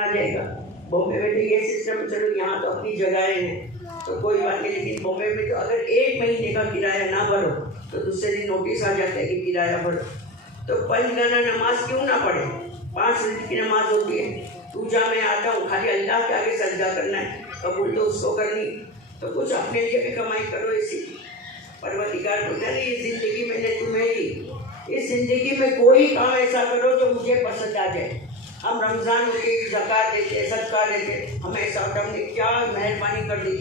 آ جائے گا. بامبے میں تو یہ سسٹم، چلو یہاں تو اپنی جگہیں ہیں تو کوئی بات نہیں، لیکن بامبے میں تو اگر 1 مہینے کا کرایہ نہ بھرو تو دوسرے دن نوٹس آ جاتا ہے کہ کرایہ بھرو. تو 5 گانا نماز کیوں نہ پڑھے؟ 5 وقت کی نماز ہوتی ہے. پوجا میں آتا ہوں خالی اللہ کے آگے سجدہ کرنا ہے، قبول تو اس کو کرنی، تو کچھ اپنے لیے بھی کمائی کرو. اسی پروردگار کو کہہ رہی یہ زندگی میں نے تمہیں دی، اس زندگی میں کوئی کام ایسا کرو جو مجھے پسند آ جائے. ہم رمضان ہوتے زکوٰۃ دیتے، صدقہ دیتے، ہمیں ایسا ہوتا ہم نے کیا مہربانی کر دی،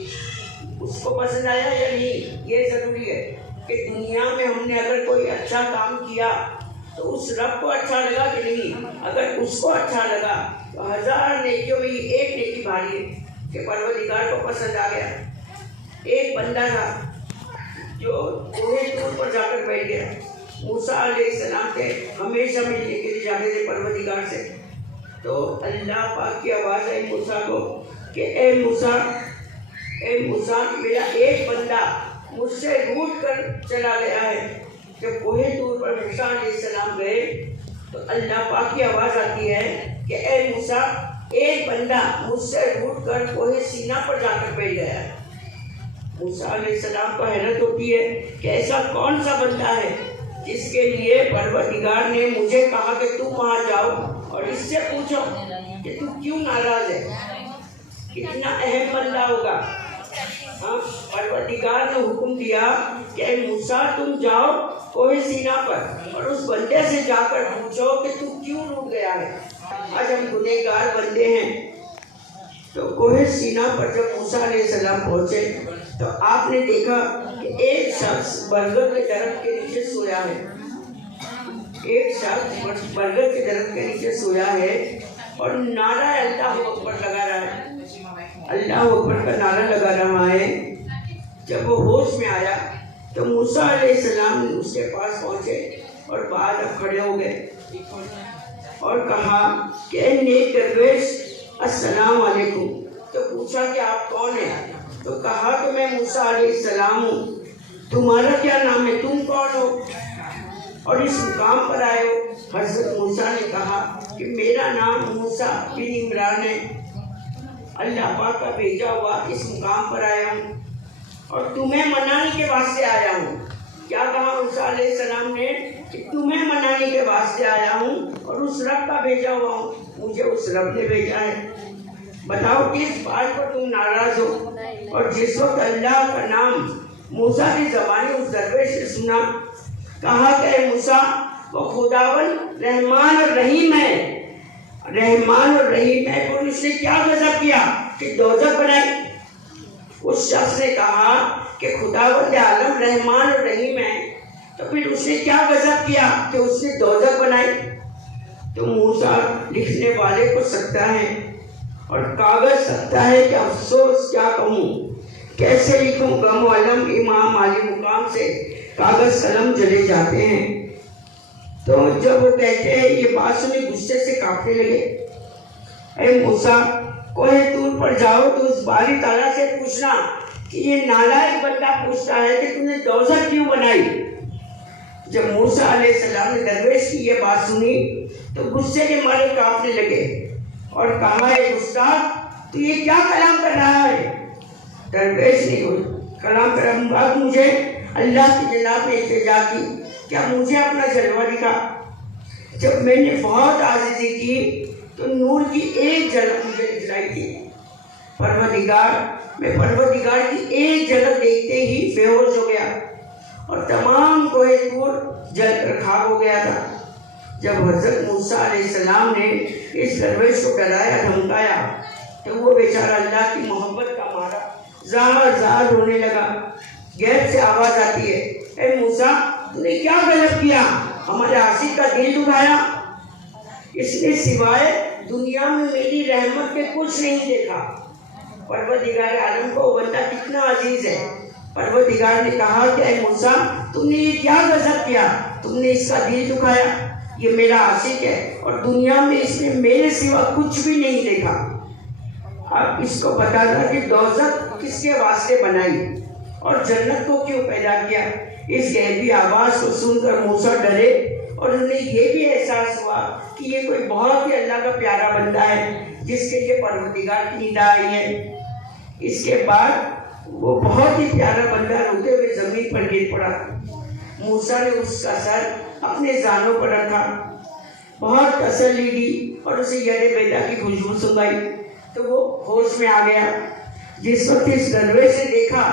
اس کو پسند آیا یا نہیں. یہ ضروری ہے کہ دنیا میں ہم نے اگر کوئی اچھا کام کیا تو اس رب کو اچھا لگا کہ نہیں. اگر اس کو اچھا لگا تو 1000 نیکیوں میں یہ ایک نیکی بھاری ہے کہ پروردگار کو پسند آ گیا. ایک بندہ تھا جو کوہ طور پر جا کر بیٹھ گیا. موسیٰ علیہ السلام کے ہمیشہ ملنے کے لیے جاتے تھے پروردگار سے. تو اللہ پاک کی آواز آئی موسیٰ کو کہ اے موسیٰ میرا ایک بندہ مجھ سے روٹ کر چلا گیا ہے. جب کوہ طور پر موسیٰ علیہ السلام گئے تو اللہ پاک کی آواز آتی ہے کہ اے موسیٰ ایک بندہ مجھ سے روٹ کر کوہ سینا پر جا کر بیٹھ گیا ہے. موسیٰ علیہ السلام کو حیرت ہوتی ہے کہ ایسا کون سا بندہ ہے جس کے لیے پروردگار نے مجھے کہا کہ تم وہاں جاؤ اور اس سے پوچھو کہ تو کیوں ناراض ہے. کتنا اہم بندہ ہوگا. پروردگار نے حکم دیا کہ اے موسیٰ تم جاؤ کوہ سینا پر اور اس بندے سے جا کر پوچھو کہ تو کیوں روٹ گیا ہے. آج ہم گنہگار بندے ہیں. تو کوہ سینا پر جب موسیٰ علیہ السلام پہنچے تو آپ نے دیکھا کہ ایک شخص برگد کے درخت کے نیچے سویا ہے. ایک شخص برگد کے درخت کے نیچے سویا ہے اور نعرہ اللہ اکبر لگا رہا ہے. اللہ اکبر کا نعرہ لگا رہا ہے. جب وہ ہوش میں آیا تو موسیٰ علیہ السلام اس کے پاس پہنچے اور بعد اب کھڑے ہو گئے اور کہا کہ اے نیک درویش السلام علیکم. تو پوچھا کہ آپ کون ہیں؟ تو کہا کہ میں موسیٰ علیہ السلام ہوں. تمہارا کیا نام ہے؟ تم کون ہو اور اس مقام پر آئے ہو؟ حضرت موسیٰ نے کہا کہ میرا نام موسیٰ بن عمران ہے، اللہ پاک کا بھیجا ہوا اس مقام پر آیا ہوں اور تمہیں منانے کے واسطے آیا ہوں. کیا کہا موسیٰ علیہ السلام نے؟ کہ تمہیں منانے کے واسطے آیا ہوں اور اس رب کا بھیجا ہوا ہوں. مجھے اس رب نے بھیجا ہے. بتاؤ کس بات پر تم ناراض ہو؟ اور جس وقت اللہ کا نام موسیٰ کی زبانی اس درویش سے سنا، کہا کہ اے موسیٰ وہ خداوند رحمان اور رحیم ہے. رحمان اور رحیم ہے اور اس نے کیا غضب کیا کہ دوزخ بنائی؟ اس شخص نے کہا کہ خداوند عالم رحمان اور رحیم ہے تو پھر اس نے کیا غضب کیا کہ اس نے دوزخ بنائی؟ تو موسیٰ لکھنے والے کو سکتا ہے اور کاغذ سکتا ہے کہ افسوس کیا کہوں، کیسے لکھوں. غم و علم امام عالی مقام سے کاغذ قلم جلے جاتے ہیں. تو جب وہ کہتے ہیں یہ بات سنی غصے سے کانپنے لگے. اے موسیٰ کوہ طور پر جاؤ تو اس باری تعالیٰ سے پوچھنا کہ یہ نالائق بندہ پوچھتا ہے کہ تم نے دوزخ کیوں بنائی. جب موسیٰ علیہ السلام نے درویش کی یہ بات سنی تو غصے کے مارے کانپنے لگے اور کہا اے گستاخ تو یہ کیا کلام کر رہا ہے. درویش نے کلام کر رہا مجھے اللہ کی جناب نے التجا کی کیا مجھے اپنا جلوہ دکھا. جب میں نے بہت عاجزی کی تو نور کی ایک جھلک مجھے دکھائی تھی. میں پروردگار کی ایک جھلک دیکھتے ہی بے ہوش ہو گیا اور تمام کوہ طور جل کر خاک ہو گیا تھا. جب حضرت موسیٰ علیہ السلام نے اس درویش کو ڈرایا دھمکایا تو وہ بیچارہ اللہ کی محبت کا مارا زار رونے لگا. غیب سے آواز آتی ہے اے موسیٰ تو نے کیا غلط کیا، ہمارے عاشق کا دل دکھایا. اس نے سوائے دنیا میں میری رحمت کے کچھ نہیں دیکھا. پروردگار عالم کو وہ بندہ کتنا عزیز ہے. پروردگار نے کہا کہ اے موسیٰ تم نے یہ کیا غلط کیا، تم نے اس کا دل دکھایا. یہ میرا عاشق ہے اور دنیا میں اس نے میرے سوا کچھ بھی نہیں دیکھا. اب اس کو بتانا کہ دوزخ کس کے واسطے بنائی اور جنت کو کیوں پیدا کیا. اس غیبی آواز کو سن کر موسیٰ ڈرے اور انہیں یہ بھی احساس ہوا کہ یہ کوئی بہت ہی اللہ کا پیارا بندہ ہے جس کے لیے پروردگار کی ندا آئی ہے۔ اس کے بعد وہ بہت ہی پیارا بندہ روتے ہوئے زمین پر گر پڑا۔ موسیٰ نے اس کا سر اپنے زانوں پر رکھا، بہت تسلی دی اور اسے ید بیضا کی خوشبو سنگائی تو وہ ہوش میں آ گیا۔ جس وقت اس درویش نے دیکھا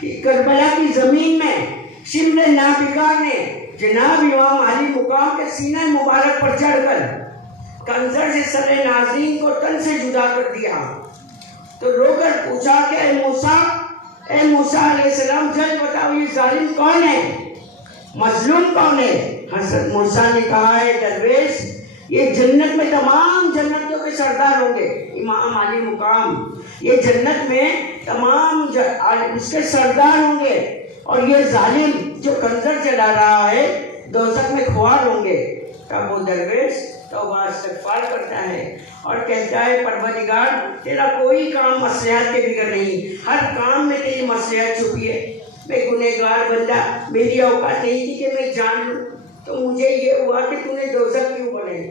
کہ کربلا کی زمین میں شمر نابغہ نے جناب امام علی مقام کے سینہ مبارک پر چڑھ کر کنزر سے سر ناظرین کو تن سے جدا کر دیا تو رو کر پوچھا کہ اے موسیٰ علیہ السلام جلد بتاؤ یہ ظالم کون ہے، مظلوم کون ہے؟ حضرت موسیٰ نے کہا ہے درویش یہ جنت میں تمام جنتوں کے سردار ہوں گے، امام علی مقام یہ جنت میں تمام اس کے سردار ہوں گے، اور یہ ظالم جو کنزر چلا رہا ہے دوزخ میں خوار ہوں گے۔ تب وہ درویش توبہ استغفار کرتا ہے اور کہتا ہے پروردگار تیرا کوئی کام مصلحت کے بغیر نہیں، ہر کام میں تیری مصلحت چھپی ہے۔ میں گنہگار بندہ، میری اوقات نہیں تھی کہ میں جان لوں، تو مجھے یہ ہوا کہ تو نے دوزخ کیوں بنائی،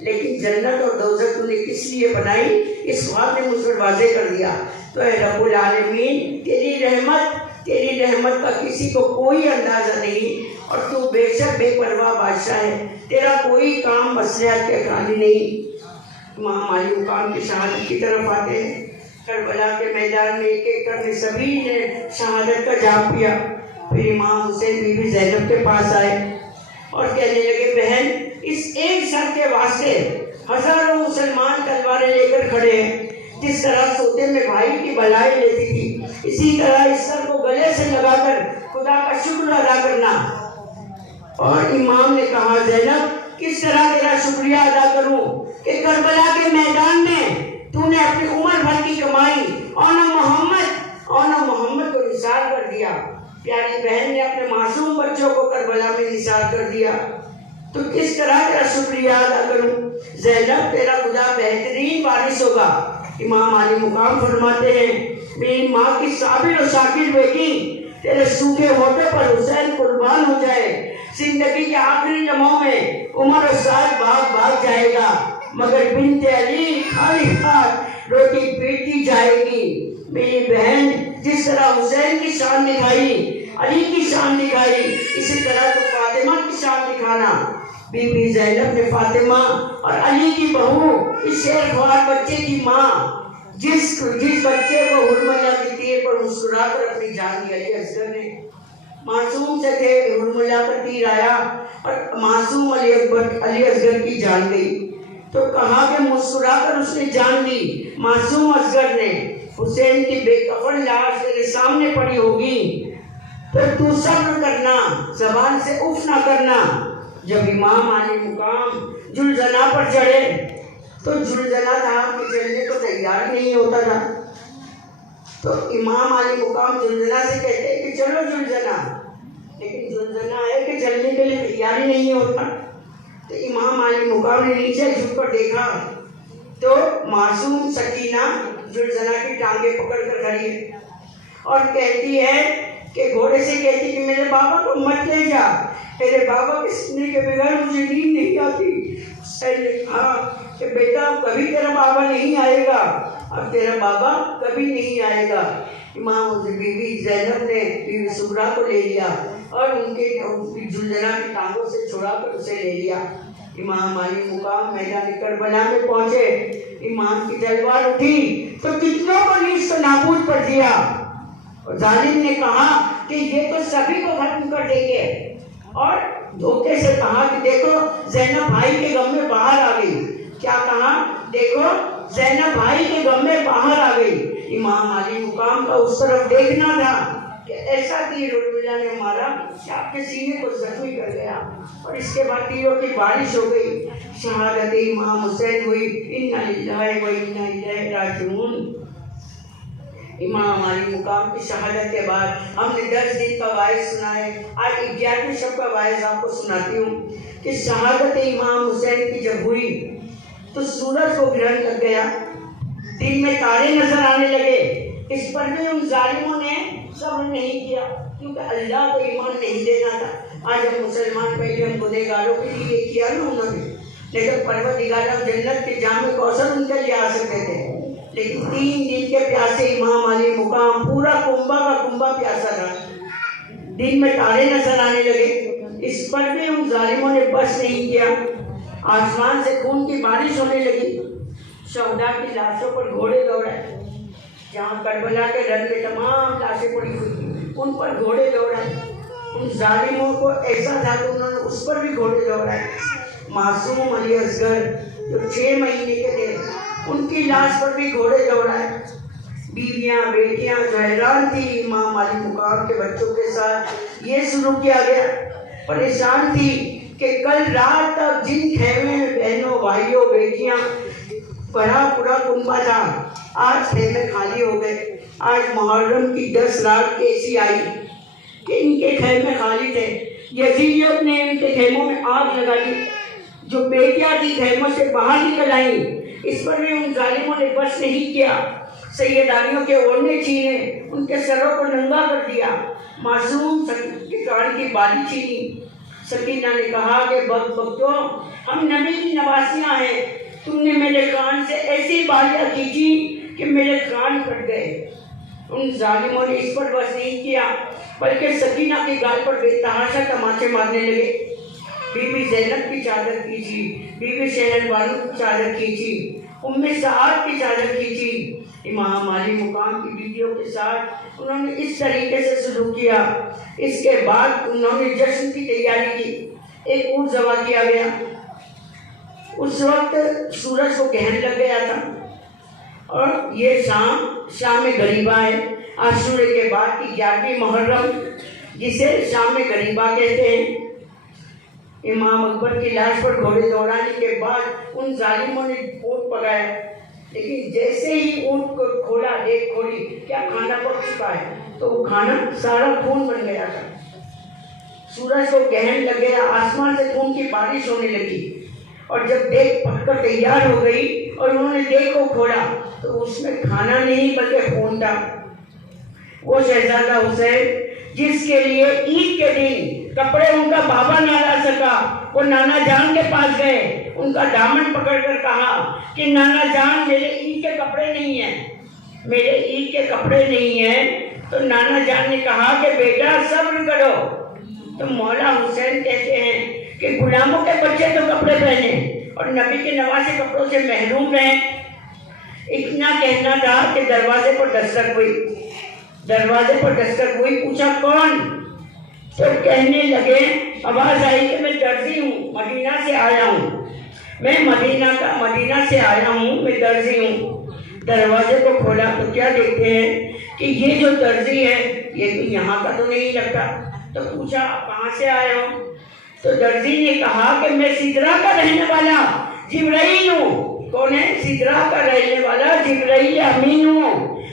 لیکن جنت اور دوزخ تو نے کس لیے بنائی اس خواب نے مجھ پر واضح کر دیا۔ تو اے رب العالمین تیری رحمت کا کسی کو کوئی اندازہ نہیں، اور تو بے شک بے پرواہ بادشاہ ہے، تیرا کوئی کام مصلحت کے خالی نہیں۔ امام علی مقام کی شہادت کی طرف آتے ہیں۔ کربلا کے میدان میں ایک ایک کرنے سبھی نے شہادت کا جام پیا۔ پھر امام حسین بی بی زینب کے پاس آئے اور کہنے لگے بہن اس ایک سر کے واسطے ہزاروں مسلمان تلواریں لے کر کھڑے ہیں، جس طرح سوتے میں بھائی کی بلائی لیتی تھی اسی طرح اس سر کو گلے سے لگا کر خدا کا شکر ادا کرنا۔ اور امام نے کہا زینب کس طرح تیرا شکریہ ادا کروں کہ کربلا کے میدان میں تو نے اپنی عمر بھر کی کمائی اور محمد کو نثار کر دیا، پیاری بہن نے اپنے معصوم بچوں کو کربلا میں نثار کر دیا، تو کس طرح تیرا شکریہ ادا کروں؟ زینب تیرا خدا بہترین وارث ہوگا۔ امام علی مقام فرماتے ہیں میری ماں کی صابر و شاکر بیٹی تیرے سوکھے ہوٹے پر حسین قربان ہو جائے، زندگی کے آخری لمحوں میں عمر و سعد بھاگ جائے گا، مگر بنت علی خالی ہاتھ روٹی پیٹتی جائے گی۔ میری بہن جس طرح حسین کی شان دکھائی، علی کی شان دکھائی، اسی طرح تو فاطمہ کی شان دکھانا۔ بی بی زینب نے فاطمہ اور علی کی بہو اس شیر خوار بچے کی ماں جس بچے کو حرملہ کی تیر پر مسکرا کر اپنی جان دی، علی اصغر نے معصوم سے تھے، حرملہ کا تیر آیا اور معصوم علی اصغر کی جان گئی، تو کہا کہ مسکرا کر اس نے جان دی۔ معصوم اصغر نے حسین کی بے کفن لاش تیرے سامنے پڑی ہوگی پھر تو صبر کرنا، زبان سے اف نہ کرنا۔ جب امام علی مقام جلجنا پر چڑھے تو جلجنا تھام کے چلنے کو تیار نہیں ہوتا تھا، تو امام علی مقام جلجنا سے کہتے ہیں کہ چلو جلجنا، لیکن جلجنا ہے کہ چلنے کے لیے تیاری نہیں ہوتا۔ تو امام علی مقام نے نیچے جھک کر دیکھا تو معصوم سکینہ جلجنا کی ٹانگیں پکڑ کر کھڑی ہے اور کہتی ہے کہ گھوڑے سے کہتی کہ میرے بابا کو مت لے جا، تیرے بابا کے سننے کے بغیر مجھے نیند نہیں آتی۔ حسین نے کہا کہ بیٹا کبھی تیرا بابا نہیں آئے گا، اب تیرا بابا کبھی نہیں آئے گا۔ امام بی بی زینب نے بی بی سغرا کو لے لیا اور ان کے جلجنا کی ٹانگوں سے چھڑا کر اسے لے لیا۔ امام علی مقام میدان کربلا میں پہنچے، امام کی تلوار اٹھی تو کتنوں کو نیست و نابود کر دیا، اور ظالم نے کہا کہ یہ تو سبھی کو ختم کر دیں گے، اور دھوکے سے کہا کہ دیکھو زینب بھائی کے غم میں باہر آ گئی۔ کیا کہا؟ دیکھو زینب بھائی کے غم میں باہر آ گئی۔ امام علی مقام کا اس طرف دیکھنا تھا کہ ایسا تیر حرملہ نے مارا کہ آپ کے سینے کو زخمی کر گیا، اور اس کے بعد تیروں کی بارش ہو گئی۔ شہادت امام حسین ہوئی، انا للہ و انا الیہ راجعون۔ امام علی مقام کی شہادت کے بعد ہم نے 10 دن کا واعظ سنا ہے، آج 11ویں شب کا واعظ آپ کو سناتی ہوں کہ شہادت امام حسین کی جب ہوئی تو سورج کو گرہن لگ گیا، دن میں تارے نظر آنے لگے۔ اس پر بھی ان ظالموں نے صبر نہیں کیا، کیونکہ اللہ کو ایمان نہیں دینا تھا۔ آج ہم مسلمان پہلے ہم گنہگاروں کے لیے کیا نا انہوں نے، لیکن پروردگار جنت کے جام کوثر ان کے لیے آ سکتے تھے، لیکن 3 دن کے پیاسے امام علی مقام پورا کنبہ کا کنبہ پیاسا تھا، دن میں تارے نظر آنے لگے، اس پر بھی ان ظالموں نے بس نہیں کیا، آسمان سے خون کی بارش ہونے لگی، شہداء کی لاشوں پر گھوڑے دوڑائے، جہاں کربلا کے رن میں تمام لاشیں پڑی ہوئی تھیں ان پر گھوڑے دوڑائے، ان ظالموں کو ایسا تھا کہ انہوں نے اس پر بھی گھوڑے دوڑائے، معصوم علی اصغر جو 6 مہینے کے تھے ان کی لاش پر بھی گھوڑے دوڑائے، بیویاں بیٹیاں جو حیران تھی امام علی مقام کے بچوں کے ساتھ یہ سلوک کیا گیا، پریشان تھی کہ کل رات تک جن خیمے میں بہنوں بھائیوں بیٹیاں بڑا پورا کنبہ تھا آج خیمے خالی ہو گئے، آج محرم کی 10 رات کیسی آئی کہ ان کے خیمے خالی تھے، یزیدیوں نے ان کے خیموں میں آگ لگا دی، جو بیٹیاں تھی خیموں سے باہر نکل آئیں، اس پر بھی ان ظالموں نے بس نہیں کیا، سیدانیوں کے اوڑھنے چھینے، ان کے سروں کو ننگا کر دیا، معصوم کے کان کی بالی چھینی۔ سکینہ نے کہا کہ بدبختوں، ہم نبی کی نواسیاں ہیں، تم نے میرے کان سے ایسی بالیاں کھینچی کہ میرے کان پھٹ گئے۔ ان ظالموں نے اس پر بس نہیں کیا بلکہ سکینہ کی گال پر بے تحاشا تماچے مارنے لگے، بی بی زینب کی چادر کھینچی، بی بی شہر بانو کی چادر کھینچی، ام سعد کی چادر کھینچی، امام علی مقام کی بیویوں کے ساتھ انہوں نے اس طریقے سے سلوک کیا۔ اس کے بعد انہوں نے جشن کی تیاری کی، ایک اونٹ ذبح کیا گیا، اس وقت سورج کو گہن لگ گیا تھا، اور یہ شام میں غریبہ ہے، عاشورے کے بعد کی 11ویں محرم جسے شام میں غریبہ کہتے ہیں۔ امام اکبر کی لاش پر گھوڑے دوڑانے کے بعد ان ظالموں نے اونٹ پکایا، لیکن جیسے ہی اونٹ کو کھولا دیکھ کھولی کیا کھانا پک چکا ہے، تو وہ کھانا سارا خون بن گیا تھا، سورج کو گہن لگ گیا، آسمان سے خون کی بارش ہونے لگی، اور جب دیکھ پک کر تیار ہو گئی اور انہوں نے دیکھ کو کھولا تو اس میں کھانا نہیں بلکہ خون تھا۔ وہ شہزادہ حسین جس کے لیے عید کے دن کپڑے ان کا بابا نہ لا سکا، وہ نانا جان کے پاس گئے، ان کا دامن پکڑ کر کہا کہ نانا جان میرے عید کے کپڑے نہیں ہیں، میرے عید کے کپڑے نہیں ہیں، تو نانا جان نے کہا کہ بیٹا صبر کرو۔ تو مولا حسین کہتے ہیں کہ غلاموں کے بچے تو کپڑے پہنے اور نبی کے نواسے کپڑوں سے محروم رہیں۔ اتنا کہنا تھا کہ دروازے پر دستک ہوئی، پوچھا کون؟ تو کہنے لگے، آواز آئی کہ میں درزی ہوں، مدینہ سے آیا ہوں، میں درزی ہوں۔ دروازے کو کھولا تو کیا دیکھتے ہیں کہ یہ جو درزی ہے یہ تو یہاں کا تو نہیں لگتا، تو پوچھا کہاں سے آئے ہو؟ تو درزی نے کہا کہ میں سدرا کا رہنے والا جبرائیل ہوں۔ کون ہے؟ سدرا کا رہنے والا جبرائیل امین ہوں،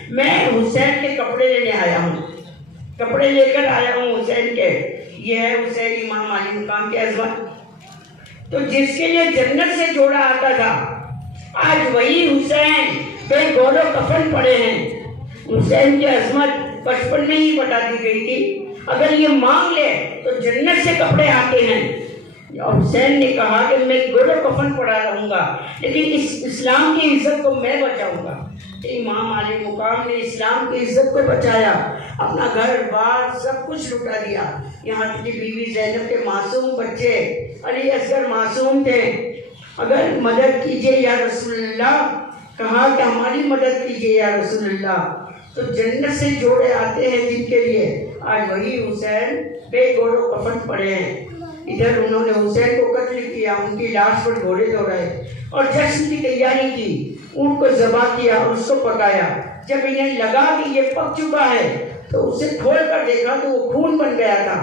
میں حسین کے کپڑے لینے آیا ہوں، کپڑے لے کر آیا ہوں حسین کے۔ یہ ہے حسین امام علی مقام کی عظمت، تو جس کے لیے جنت سے جوڑا آتا تھا آج وہی حسین بے گور و کفن پڑے ہیں۔ حسین کی عظمت بچپن میں ہی بتا دی گئی تھی، اگر یہ مانگ لے تو جنت سے کپڑے آتے ہیں، اور حسین نے کہا کہ میں گور و کفن پڑا رہوں گا لیکن اس اسلام کی عزت کو میں بچاؤں گا۔ امام علی مقام نے اسلام کی عزت کو بچایا، اپنا گھر بار سب کچھ لٹا دیا، یہاں تک کہ بی بی زینب کے معصوم بچے علی اصغر معصوم تھے۔ اگر مدد کیجئے یا رسول اللہ، کہا کہ ہماری مدد کیجئے یا رسول اللہ، تو جنت سے جوڑے آتے ہیں جن کے لیے آج وہی حسین بے گور و کفن پڑے ہیں۔ ادھر انہوں نے حسین کو قتل کیا، ان کی لاش پر گھوڑے دوڑائے اور جشن کی تیاری کی، اونٹ کو ذبح کیا اور اس کو پکایا۔ جب انہیں لگا کہ یہ پک چکا ہے تو اسے کھول کر دیکھا تو وہ خون بن گیا تھا،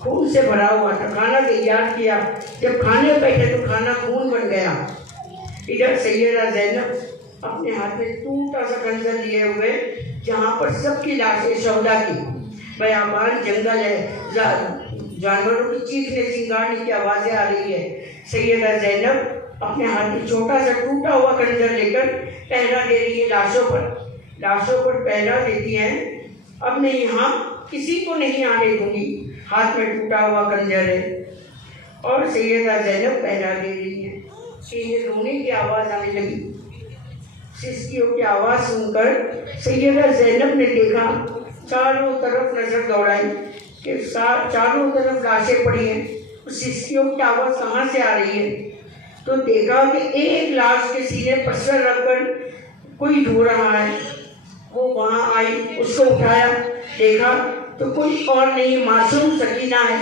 خون سے بھرا ہوا تھا۔ کھانا تیار کیا، جب کھانے بیٹھے تو کھانا خون بن گیا۔ ادھر سیدہ زینب اپنے ہاتھ میں ٹوٹا سا خنجر لیے ہوئے، جہاں پر سب کی لاشیں شہداء کی، بیابان جنگل ہے، جانوروں کی چیخنے چنگاڑنے کی آوازیں آ رہی ہے، سیدہ زینب اپنے ہاتھ میں چھوٹا سا ٹوٹا ہوا خنجر لے کر پہرا دے رہی ہے، لاشوں پر پہرا دیتی ہیں، اب میں یہاں کسی کو نہیں آنے دوں گی، ہاتھ میں ٹوٹا ہوا خنجر ہے اور سیدہ زینب پہرا دے رہی ہے۔ سینے رونے کی آواز آنے لگی۔ سسکیوں کی آواز سن کر سیدہ زینب نے دیکھا، چاروں طرف نظر دوڑائی کہ چاروں طرف لاشیں پڑی ہیں، سسکیوں کی آواز کہاں سے آ رہی ہے؟ تو دیکھا کہ ایک لاش کے سینے پر سر رکھ کر کوئی رو رہا ہے۔ وہ وہاں آئی، اس کو اٹھایا، دیکھا تو کوئی اور نہیں، معصوم سکینہ ہے۔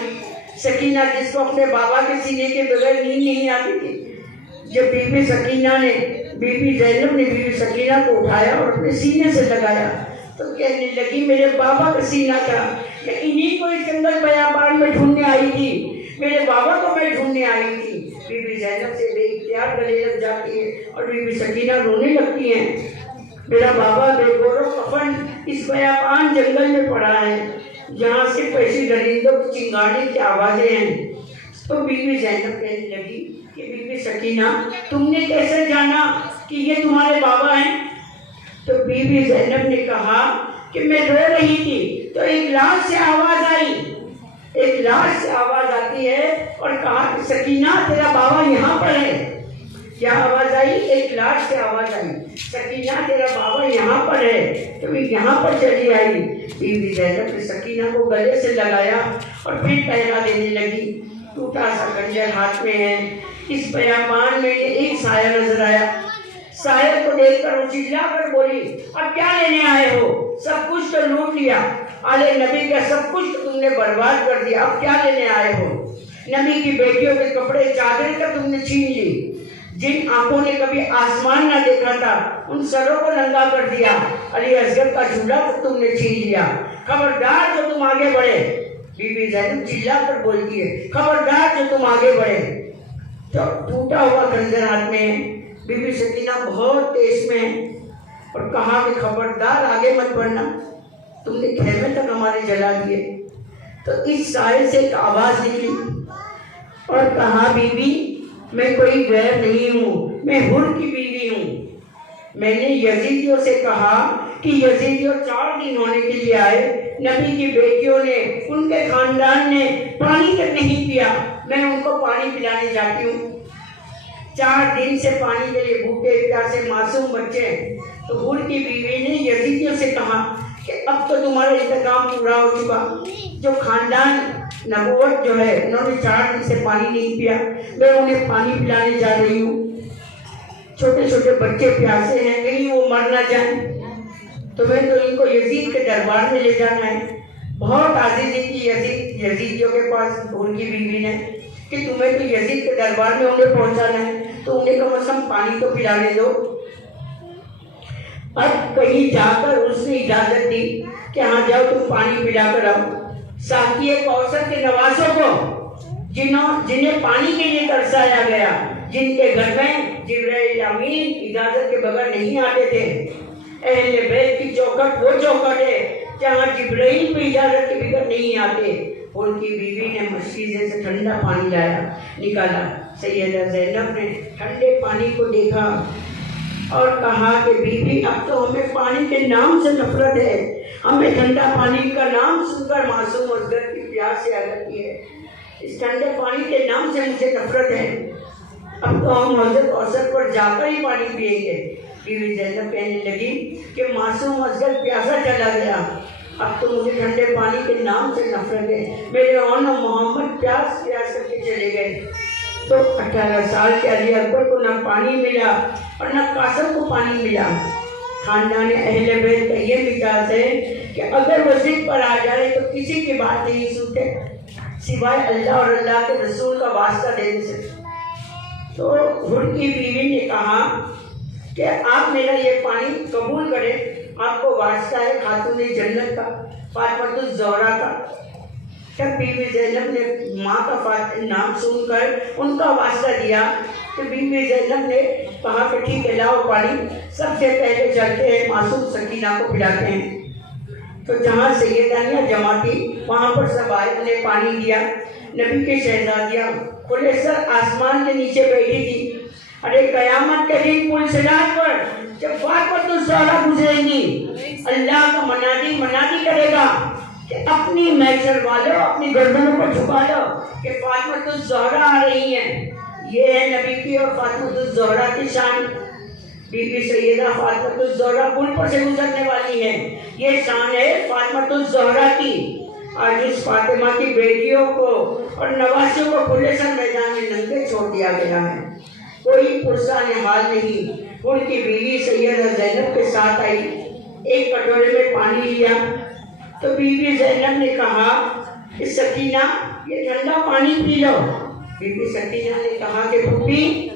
سکینہ جس کو اپنے بابا کے سینے کے بغیر نیند نہیں آتی تھی۔ جب بی بی سکینہ نے، بی بی زینب نے بی بی سکینہ کو اٹھایا اور اپنے سینے سے لگایا تو کہنے لگی میرے بابا کا سینہ تھا، میں انہی کو اس جنگل بیابان میں ڈھونڈنے آئی تھی، میرے بابا کو میں ڈھونڈنے آئی تھی۔ بی بی زینب سے بے اختیار گلے لگ جاتی ہے اور بی بی سکینہ رونے لگتی ہیں۔ میرا بابا بے گور و کفن اس بیابان جنگل میں پڑا ہے، جہاں سے پیشی درندوں کی چنگاڑی کی آوازیں ہیں۔ تو بی بی زینب کہنے لگی کہ بی بی سکینہ تم نے کیسے جانا کہ یہ تمہارے بابا ہیں؟ تو بی بی زینب نے کہا کہ میں رو رہی تھی تو ایک لاش سے آواز آئی، ایک لاش سے آواز آتی ہے اور کہا کہ سکینہ تیرا بابا یہاں پر ہے۔ کیا آواز آئی؟ ایک لاش سے آواز آئی، سکینہ تیرا بابا یہاں پر ہے۔ تو یہاں پر چلی آئی۔ بی بی زینب نے سکینہ کو گلے سے لگایا اور پھر پہلا دینے لگی۔ ٹوٹا سا خنجر ہاتھ میں ہے۔ اس بیابان میں ایک سایہ نظر آیا۔ سایہ کو دیکھ کر وہ چلا کر بولی اب کیا لینے آئے ہو؟ سب کچھ تو لوٹ لیا، آلے نبی کا سب کچھ تو تم نے برباد کر دیا، اب کیا لینے آئے ہو؟ نبی کی بیٹیوں کے کپڑے چادر کا تم نے چھین لی، جن آنکھوں نے کبھی آسمان نہ دیکھا تھا ان سروں کو ننگا کر دیا، علی اصغر کا جھولا تم نے چھین لیا، خبردار جو تم آگے بڑھے۔ بی بی زینب چلا کر بولتی ہے خبردار جو تم آگے بڑھے۔ تو ٹوٹا ہوا خنجر ہاتھ میں ہے۔ بی بی سکینہ بہت تیز میں ہے اور کہا کہ خبردار آگے مت بڑھنا، تم نے خیمے تک ہمارے جلا دیے۔ تو اس سائے سے ایک آواز نکلی اور کہا بی بی میں کوئی غیر نہیں ہوں، میں حر کی بیوی ہوں۔ میں نے یزیدیوں سے کہا کہ یزیدیوں 4 دن ہونے کے لیے آئے، نبی کی بیٹیوں نے، ان کے خاندان نے پانی تک نہیں پیا، میں ان کو پانی پلانے جاتی ہوں۔ 4 دن سے پانی کے لیے بھوکے پیاسے معصوم بچے ہیں۔ تو حر کی بیوی نے یزیدیوں سے کہا کہ اب تو تمہارا انتقام پورا ہو چکا، جو خاندان نبوت جو ہے انہوں نے 4 دن سے پانی نہیں پیا، میں انہیں پانی پلانے جا رہی ہوں۔ چھوٹے چھوٹے بچے پیاسے ہیں، کہیں وہ مر نہ جائیں، تمہیں تو ان کو یزید کے دربار میں لے جانا ہے۔ بہت عزیزی کی یزیدیوں کے پاس حر کی بیوی نے کہ تمہیں تو یزید کے دربار میں انہیں پہنچانا ہے، تو انہیں کم از کم پانی تو پلانے دو۔ اب کہیں جا کر اس نے اجازت دی کہ ہاں جاؤ تم پانی پلا کر آؤ۔ ساقیہ کوثر کے نوازوں کو جنہیں پانی کے لیے ترسایا گیا، جن کے گھر میں جبرائیل امین اجازت کے بغیر نہیں آتے تھے، اہل بیت کی چوکھٹ وہ چوکھٹ ہے جہاں جبرائیل بھی اجازت کے بغیر نہیں آتے۔ ان کی بیوی نے مشکیزے سے ٹھنڈا پانی لایا، نکالا۔ سیدہ زینب نے ٹھنڈے پانی کو دیکھا اور کہا کہ بی بی اب تو ہمیں پانی کے نام سے نفرت ہے، ہمیں ٹھنڈا پانی کا نام سن کر معصوم اصغر کی پیاس سے آ جاتی ہے، اس ٹھنڈے پانی کے نام سے مجھے نفرت ہے، اب تو ہم حضرت کوثر پر جا کر ہی پانی پیئیں گے۔ بی بی زینب کہنے لگی کہ معصوم اصغر پیاسا چلا گیا، اب تو مجھے ٹھنڈے پانی کے نام سے نفرت ہے، میرے اون محمد پیاس کر کے چلے گئے۔ تو 18 سال کے علی اکبر کو نہ پانی ملا اور نہ قاسم کو پانی ملا۔ خاندان اہل بیت کا یہ مزاج ہے کہ اگر وہ ضد پر آ جائے تو کسی کی بات نہیں سنتے سوائے اللہ اور اللہ کے رسول کا واسطہ دینے سے۔ تو حر کی بیوی نے کہا کہ آپ میرا یہ پانی قبول کریں، آپ کو واسطہ ہے خاتون جنت کا، فاطمہ الزہرا کا۔ جب بی بی زینب نے ماں کا نام سن کر ان کا واسطہ دیا تو بی بی زینب نے کہا کہ ٹھیک ہے لاؤ پانی، سب سے پہلے چلتے ہیں معصوم سکینہ کو پلاتے ہیں۔ تو جہاں سیدانیاں جمع تھی وہاں پر سب آئے، انہیں پانی دیا۔ نبی کی شہزادیاں کھلے سر آسمان کے نیچے بیٹھی تھی۔ ارے قیامت کے دن پل صراط پر جب فاطمہ الزہرا گزریں گی، اللہ کا منادی کرے گا کہ اپنی محشر والوں اپنی گردنوں کو جھکا لو کہ فاطمہ الزہرا آ رہی ہیں۔ یہ ہے نبی کی اور فاطمہ الزہرا کی شان. بی بی سیدہ فاطمہ الزہرا پل پر سے گزرنے والی ہے. یہ شان ہے فاطمہ الزہرا کی. آج اس فاطمہ کی بیٹیوں کو اور نواسیوں کو کھلے سر میدان میں ننگے چھوڑ دیا گیا ہے. کوئی پرسان حال نہیں. ان کی بیوی سیدہ زینب کے ساتھ آئی, ایک کٹورے میں پانی لیا تو بی بی زینب نے کہا کہ سکینہ یہ ٹھنڈا پانی پی لو. بی بی سکینہ نے کہا کہ پھوپھی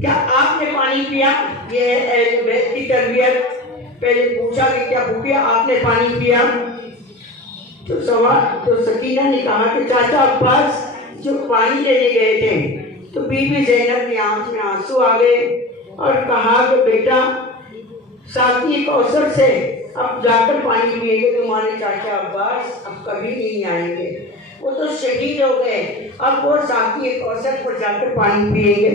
کیا آپ نے پانی پیا؟ یہ اہل بیت کی تربیت. پہلے پوچھا کہ کیا پھوپھی آپ نے پانی پیا؟ تو سکینہ نے کہا کہ چاچا عباس جو پانی لینے گئے تھے. تو بی بی زینب کی آنکھ میں آنسو آ گئے اور کہا کہ بیٹا ساقی کوثر سے اب جا کر پانی پیے گے. تمہارے چاچا عباس اب کبھی نہیں آئیں گے, وہ تو شہید ہو گئے. اب وہ ساقی کوثر پر جا کر پانی پییں گے.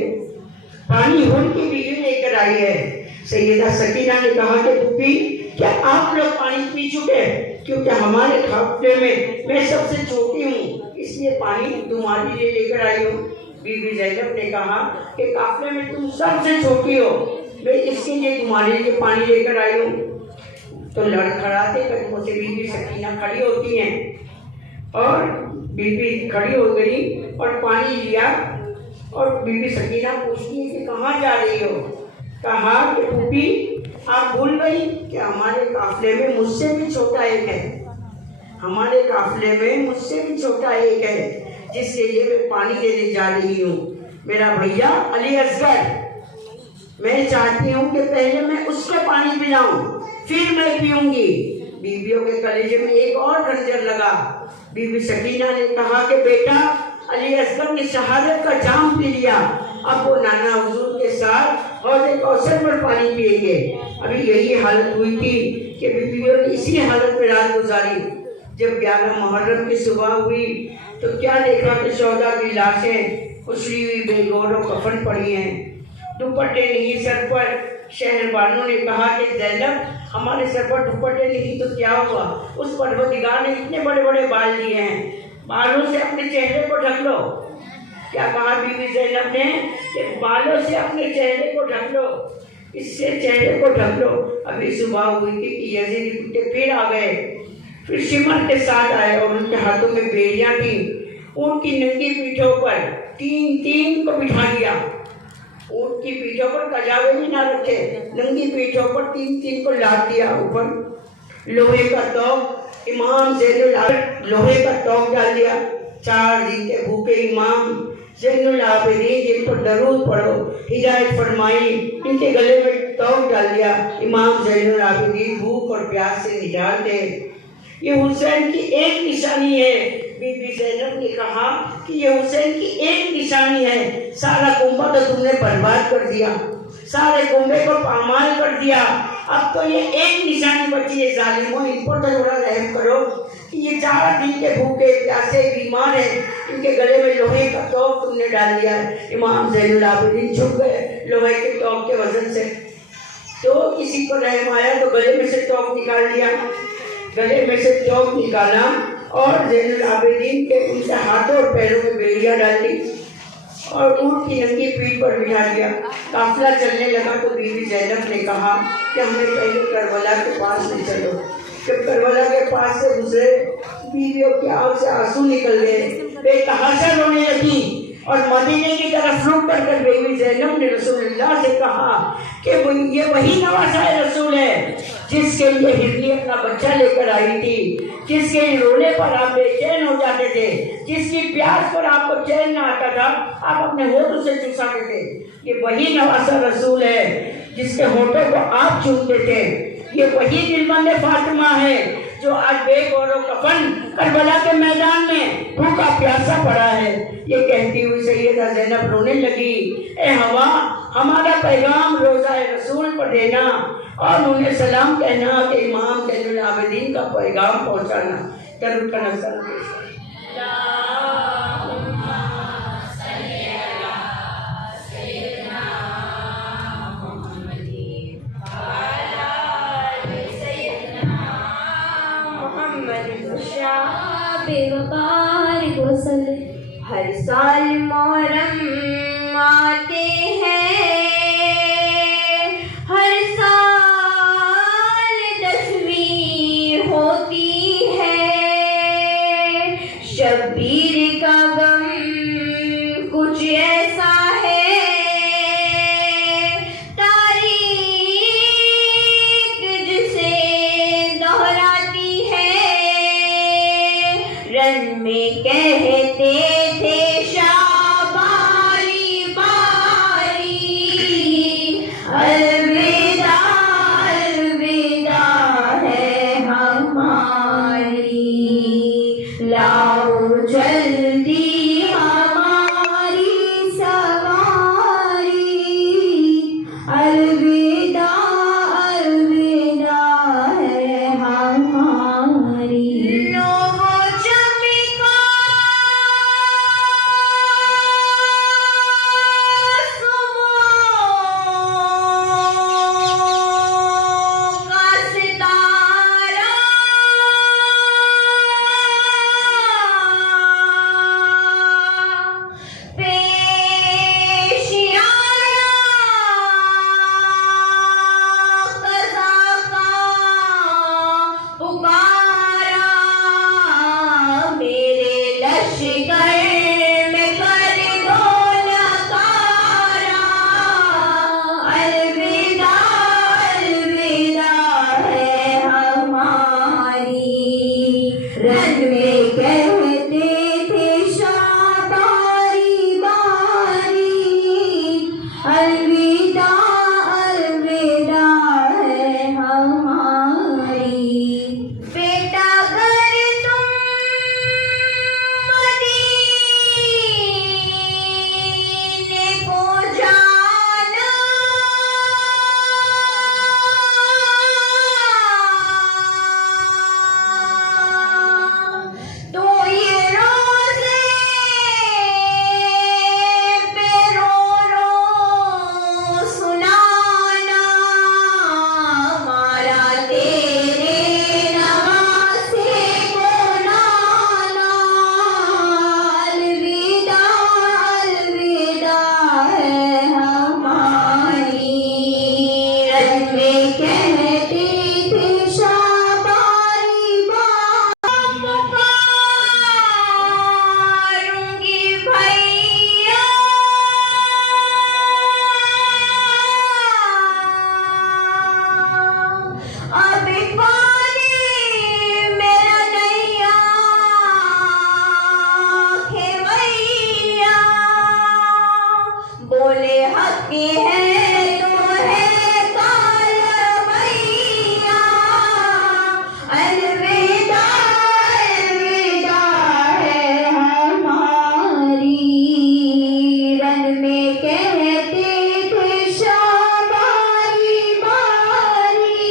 پانی ان کی بیوی لے کر آئی ہے. سیدہ سکینہ نے کہا کہ پھوپھی کیا آپ لوگ پانی پی چکے؟ کیونکہ ہمارے قافلے میں سب سے چھوٹی ہوں, اس لیے پانی تمہارے لیے لے کر آئی ہوں. بی بی زینب نے کہا کہ قافلے میں تم سب سے چھوٹی ہو, میں اس کے لیے تمہارے لیے پانی لے کر آئی ہوں. تو لڑکھڑاتے قدموں سے بی بی سکینہ کھڑی ہوتی ہیں اور بی بی کھڑی ہو گئی اور پانی لیا. اور بی بی سکینہ پوچھتی ہے کہ کہاں جا رہی ہو؟ کہا کہ پھوپھی آپ بھول گئی کہ ہمارے قافلے میں مجھ سے بھی چھوٹا ایک ہے. ہمارے قافلے میں مجھ سے بھی چھوٹا ایک ہے جس کے لیے میں پانی دینے جا رہی ہوں. میرا بھیا علی اصغر, میں چاہتی ہوں کہ پہلے میں اس کو پانی پلاؤں پھر میں پیوں گی. بیویوں کے کلیجے میں ایک اور خنجر لگا. بی بی سکینہ نے کہا کہ بیٹا علی اصغر نے شہادت کا جام پی لیا, اب وہ نانا حضور کے ساتھ حوض کوثر پر پانی پیئیں گے. ابھی یہی حالت ہوئی تھی کہ بیویوں نے اسی حالت میں رات گزاری. جب 11 محرم کی صبح ہوئی تو کیا دیکھا کہ شہداء کی لاشیں اچھلی ہوئی بے گور و کفن پڑی ہیں, دوپٹے نہیں سر پر. شہر بانوں نے کہا کہ زینب ہمارے سر پر دوپٹے نہیں تو کیا ہوا؟ اس پروردگار نے اتنے بڑے بڑے بال دیے ہیں, بالوں سے اپنے چہرے کو ڈھک لو. کیا کہا بی بی زینب نے کہ بالوں سے اپنے چہرے کو ڈھک لو, اس سے چہرے کو ڈھک لو. ابھی صبح ہوئی تھی کہ یزیدی کتے پھر آ گئے, پھر شمر کے ساتھ آئے اور ان کے ہاتھوں میں بیڑیاں تھیں. اونٹ کی ننگی پیٹھوں پر تین کو بٹھا دیا. اونٹ کی پیٹھوں پر کجاوے بھی نہ رکھے, ننگی پیٹھوں پر تین کو لاد دیا. اوپر لوہے کا توق امام زین العابدین, لوہے کا توق ڈال دیا. 4 دن کے بھوکے امام زین العابدین جن پر درود پڑھو ہدایت فرمائی, ان کے گلے میں توق ڈال دیا. امام زین العابدین بھوک اور پیاس سے نجات تھے. یہ حسین کی ایک نشانی ہے. بی بی زینب نے کہا کہ یہ حسین کی ایک نشانی ہے. سارا کنبہ تو تم نے برباد کر دیا, سارے کنبے کو پامال کر دیا. اب تو یہ ایک نشانی بچی ہے. ظالموں ان پر تو تھوڑا رحم کرو کہ یہ 4 دن کے بھوکے پیاسے بیمار ہیں, ان کے گلے میں لوہے کا توق تم نے ڈال دیا. امام زین العابدین جھک گئے لوہے کے توق کے وزن سے. تو کسی کو رحم آیا تو گلے میں سے توق نکال لیا, گلے میں سے توق نکالا اور زین العابدین کے ان کے ہاتھوں اور پیروں میں بیڑیاں ڈال دی اور اونٹ کی ننگی پیٹھ پر بٹھا دیا. قافلہ چلنے لگا تو بی بی زینب نے کہا کہ ہمیں پہلے کربلا کے پاس لے چلو. جب کربلا کے پاس سے گزرے بیویوں کی آنکھ سے آنسو نکل گئے, بے تحاشا رونے لگی اور مدینے کی طرف رخ کر بی بی زینب نے رسول اللہ سے کہا کہ یہ وہی نواسہ رسول ہے جس کے لیے ہرنی اپنا بچہ لے کر آئی تھی, جس کے رونے پر آپ بے چین ہو جاتے تھے, جس کی پیاس پر آپ کو چین نہ آتا تھا, آپ اپنے ہونٹوں سے چوساتے تھے. یہ وہی نواسہ رسول ہے جس کے ہونٹوں کو آپ چومتے تھے. یہ وہی دلبند فاطمہ ہے جو آج بے گور و کفن کربلا کے میدان میں بھوکا پیاسا پڑا ہے. یہ کہتی ہوئی سیدہ زینب رونے لگی, اے ہوا ہمارا پیغام روضہ رسول پر دینا اور انہیں سلام کہنا کہ امام زین العابدین کا پیغام پہنچانا. درود کا نظر ہر سال محرم آتے ہیں، ہر سال 10ویں ہوتی ہے، شبیر کا غم کچھ ایسا ہے، تاریخ جسے دہراتی ہے، رن میں کہتے تھے شاباری باری، الوداع الوداع ہے ہماری، لاؤ جلدی ہماری سواری، الوداع الوداع ہے ہماری، لوگوں چمکا کا ستارہ، پیش آیا قضا کا پکارا، میرے لشکر میں کر دو نکارا، الوداع الوداع ہے ہماری، رن میں کہتے تھے شاباری باری، الوداع الوداع ہے ہماری، بیٹا گر تم مدینے کو جانا، تو یہ روزے پہ رو رو سنانا، مارا تیرے نواسے کو لانا، الوداع الوداع ہے ہماری، رن میں کہتے تھے شاباری باری، پکاروں گی بھیا، اب پانی میرا نیا کھیویا، بولے حق ہے تو ہے کالویا، الوداع الوداع ہے ہماری، رن میں کہتے تھے شاباری باری،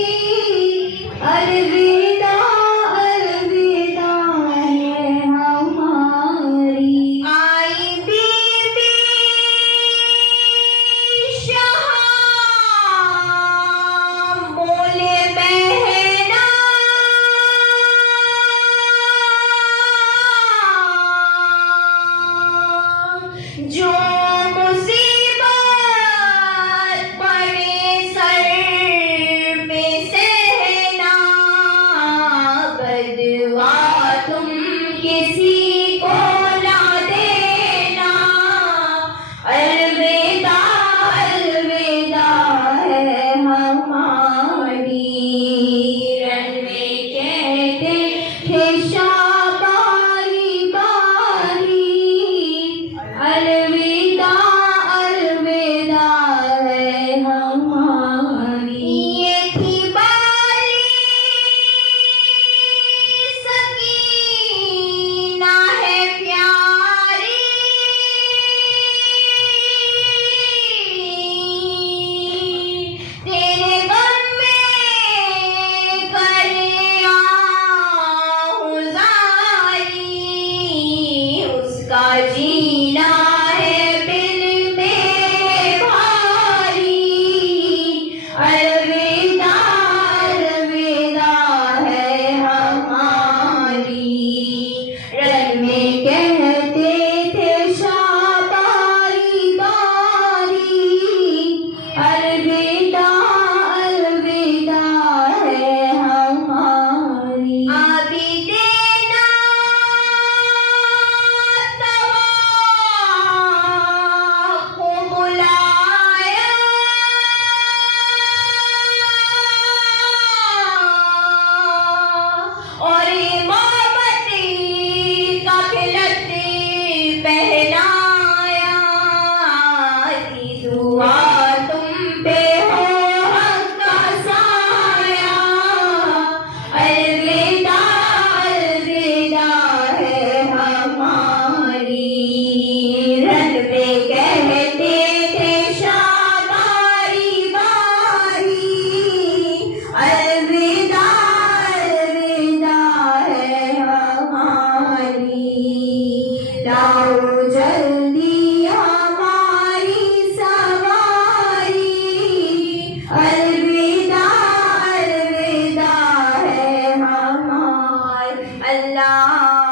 سلام